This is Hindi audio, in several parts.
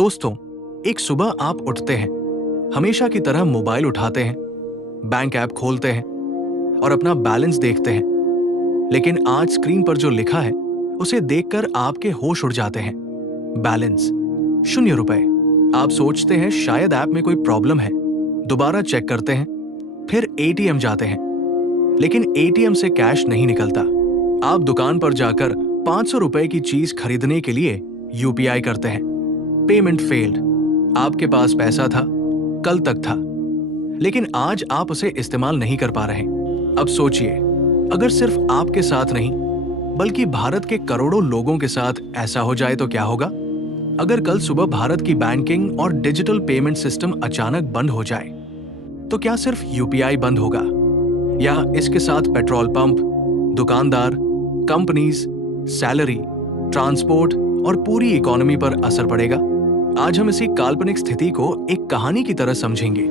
दोस्तों, एक सुबह आप उठते हैं, हमेशा की तरह मोबाइल उठाते हैं, बैंक ऐप खोलते हैं और अपना बैलेंस देखते हैं। लेकिन आज स्क्रीन पर जो लिखा है उसे देखकर आपके होश उड़ जाते हैं। बैलेंस ₹0। आप सोचते हैं शायद ऐप में कोई प्रॉब्लम है, दोबारा चेक करते हैं, फिर एटीएम जाते हैं, लेकिन एटीएम से कैश नहीं निकलता। आप दुकान पर जाकर ₹500 की चीज खरीदने के लिए यूपीआई करते हैं, पेमेंट फेल्ड। आपके पास पैसा था, कल तक था, लेकिन आज आप उसे इस्तेमाल नहीं कर पा रहे। अब सोचिए, अगर सिर्फ आपके साथ नहीं बल्कि भारत के करोड़ों लोगों के साथ ऐसा हो जाए तो क्या होगा? अगर कल सुबह भारत की बैंकिंग और डिजिटल पेमेंट सिस्टम अचानक बंद हो जाए तो क्या सिर्फ यूपीआई बंद होगा, या इसके साथ पेट्रोल पंप, दुकानदार, कंपनीज, सैलरी, ट्रांसपोर्ट और पूरी इकोनॉमी पर असर पड़ेगा? आज हम इसी काल्पनिक स्थिति को एक कहानी की तरह समझेंगे।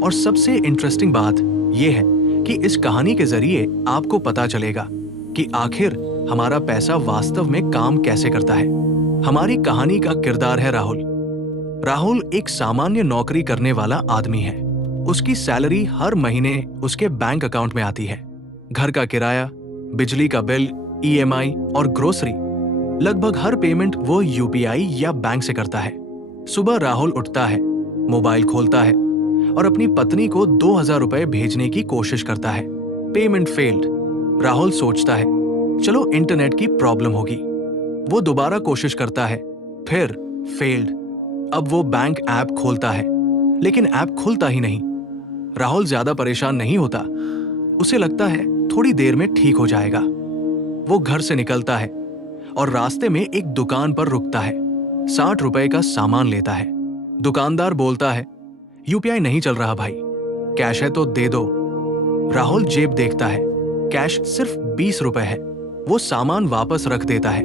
और सबसे इंटरेस्टिंग बात यह है कि इस कहानी के जरिए आपको पता चलेगा कि आखिर हमारा पैसा वास्तव में काम कैसे करता है। हमारी कहानी का किरदार है राहुल। राहुल एक सामान्य नौकरी करने वाला आदमी है। उसकी सैलरी हर महीने उसके बैंक अकाउंट में आती है। घर का किराया, बिजली का बिल, ईएमआई और ग्रोसरी, लगभग हर पेमेंट वो यूपीआई या बैंक से करता है। सुबह राहुल उठता है, मोबाइल खोलता है और अपनी पत्नी को ₹2000 भेजने की कोशिश करता है। Payment failed. राहुल सोचता है, चलो इंटरनेट की प्रॉब्लम होगी। वो दोबारा कोशिश करता है, फिर फेल्ड। अब वो बैंक ऐप खोलता है, लेकिन ऐप खुलता ही नहीं। राहुल ज्यादा परेशान नहीं होता। उसे लगता है थोड़ी देर में ठीक हो जाएगा। वो घर से निकलता है और रास्ते में एक दुकान पर रुकता है। ₹60 का सामान लेता है। दुकानदार बोलता है, यूपीआई नहीं चल रहा भाई, कैश है तो दे दो। राहुल जेब देखता है, कैश सिर्फ ₹20 है। वो सामान वापस रख देता है।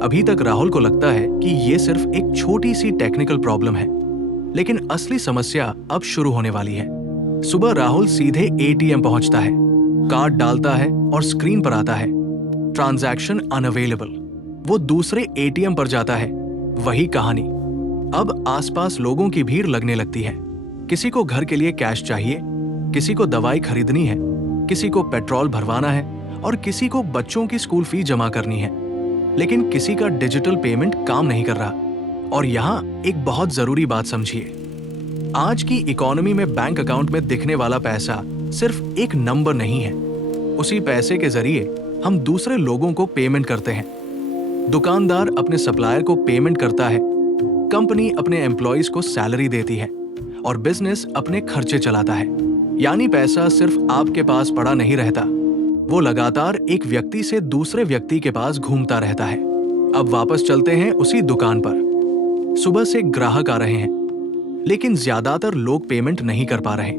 अभी तक राहुल को लगता है कि ये सिर्फ एक छोटी सी टेक्निकल प्रॉब्लम है, लेकिन असली समस्या अब शुरू होने वाली है। सुबह राहुल सीधे एटीएम पहुंचता है, कार्ड डालता है और स्क्रीन पर आता है, ट्रांजैक्शन अनअवेलेबल। वो दूसरे एटीएम पर जाता है, वही कहानी। अब आसपास लोगों की भीड़ लगने लगती है। किसी को घर के लिए कैश चाहिए, किसी को दवाई खरीदनी है, किसी को पेट्रोल भरवाना है और किसी को बच्चों की स्कूल फीस जमा करनी है। लेकिन किसी का डिजिटल पेमेंट काम नहीं कर रहा। और यहाँ एक बहुत जरूरी बात समझिए, आज की इकोनॉमी में बैंक अकाउंट में दिखने वाला पैसा सिर्फ एक नंबर नहीं है। उसी पैसे के जरिए हम दूसरे लोगों को पेमेंट करते हैं। दुकानदार अपने सप्लायर को पेमेंट करता है, कंपनी अपने एम्प्लॉइज को सैलरी देती है और बिजनेस अपने खर्चे चलाता है। यानी पैसा सिर्फ आपके पास पड़ा नहीं रहता, वो लगातार एक व्यक्ति से दूसरे व्यक्ति के पास घूमता रहता है। अब वापस चलते हैं उसी दुकान पर। सुबह से ग्राहक आ रहे हैं, लेकिन ज्यादातर लोग पेमेंट नहीं कर पा रहे।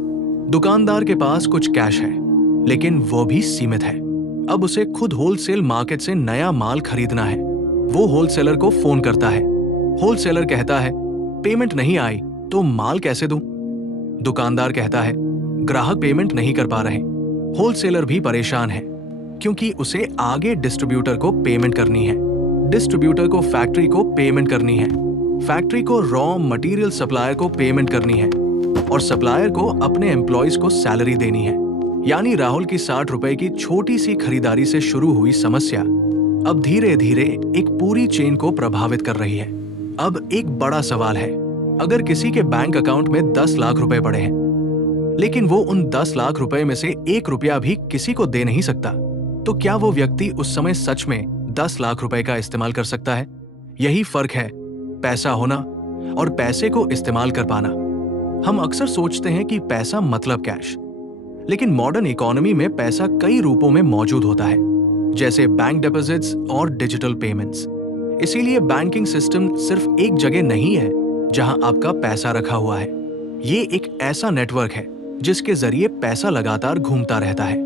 दुकानदार के पास कुछ कैश है, लेकिन वो भी सीमित है। अब उसे खुद होलसेल मार्केट से नया माल खरीदना है। वो होलसेलर को फोन करता है। होलसेलर कहता है, पेमेंट नहीं आई तो माल कैसे दूं? दुकानदार कहता है, ग्राहक पेमेंट नहीं कर पा रहे। होलसेलर भी परेशान है, क्योंकि उसे आगे डिस्ट्रीब्यूटर को पेमेंट करनी है, डिस्ट्रीब्यूटर को फैक्ट्री को पेमेंट करनी है, फैक्ट्री को रॉ मटेरियल सप्लायर को पेमेंट करनी है और सप्लायर को अपने एम्प्लॉइज को सैलरी देनी है। यानी राहुल की ₹60 की छोटी सी खरीदारी से शुरू हुई समस्या अब धीरे धीरे एक पूरी चेन को प्रभावित कर रही है। अब एक बड़ा सवाल है, अगर किसी के बैंक अकाउंट में 10 लाख रुपए पड़े हैं, लेकिन वो उन 10 लाख रुपए में से ₹1 भी किसी को दे नहीं सकता, तो क्या वो व्यक्ति उस समय सच में 10 लाख रुपए का इस्तेमाल कर सकता है? यही फर्क है, पैसा होना और पैसे को इस्तेमाल कर पाना। हम अक्सर सोचते हैं कि पैसा मतलब कैश, लेकिन मॉडर्न इकोनॉमी में पैसा कई रूपों में मौजूद होता है, जैसे बैंक डिपॉजिट्स और डिजिटल पेमेंट्स। इसीलिए बैंकिंग सिस्टम सिर्फ एक जगह नहीं है जहां आपका पैसा रखा हुआ है। ये एक ऐसा नेटवर्क है जिसके जरिए पैसा लगातार घूमता रहता है।